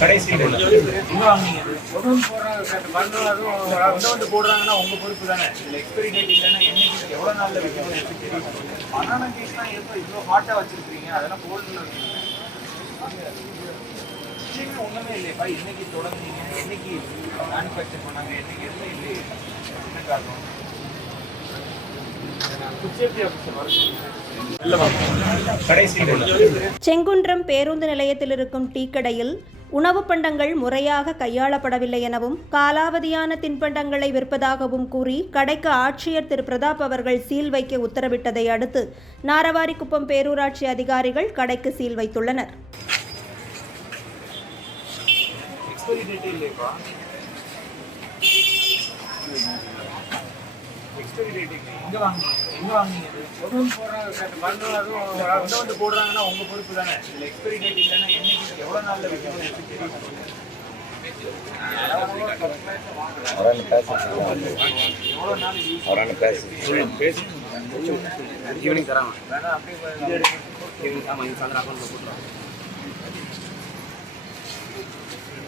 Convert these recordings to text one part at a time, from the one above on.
கடைசி போடுறாங்கன்னா உங்க பொறுப்பு தானே. எக்ஸ்பைரி டேட் இல்லைன்னா என்னைக்கு எவ்வளவு நாள்ல வைக்கணும். பனானா கேக்லாம் இவ்வளவு ஹாட்டா வச்சிருக்கீங்க, அதெல்லாம் போல்ட்ல ஒண்ணுமே இல்லையப்பா. என்னைக்கு தொடங்குனீங்க, என்னைக்கு மேனுஃபேக்சர் பண்ணாங்க, என்னைக்கு எதுவுமே இல்லையே. என்ன காரணம்? செங்குன்றம் பேருந்து நிலையத்தில் இருக்கும் டீ கடையில் உணவு பண்டங்கள் முறையாக கையாளப்படவில்லை எனவும் காலாவதியான தின்பண்டங்களை விற்பதாகவும் கூறி கடைக்கு ஆட்சியர் திரு பிரதாப் அவர்கள் சீல் வைக்க உத்தரவிட்டதை அடுத்து நாரவாரிக்குப்பம் பேரூராட்சி அதிகாரிகள் கடைக்கு சீல் வைத்துள்ளனர். போடுறாங்கன்னா உங்க பொறுப்பு தானே. எக்ஸ்பைரி டேட் இல்லைன்னா என்னைக்கு எவ்வளவு நாள்ல வைக்கணும். ஈவினிங் தராங்க.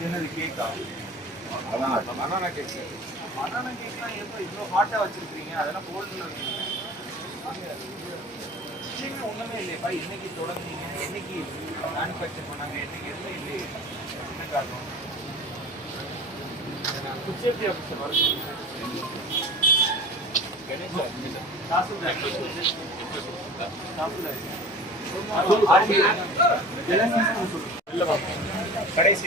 என்னது கேக்கா? Banana cake. பனானா கேக்லாம் இவ்வளோ ஹாட்டா வச்சிருக்கீங்க, அதெல்லாம் போல்ட்ல ஒண்ணுமே இல்லையப்பா. என்னைக்கு தொடங்குனீங்க, என்னைக்கு மேனுஃபேக்சர் பண்ணாங்க, என்னைக்கு எதுவுமே இல்லையே. என்ன காரணம்? சேஃப்டி ஆஃபீஸர் வர கடைசி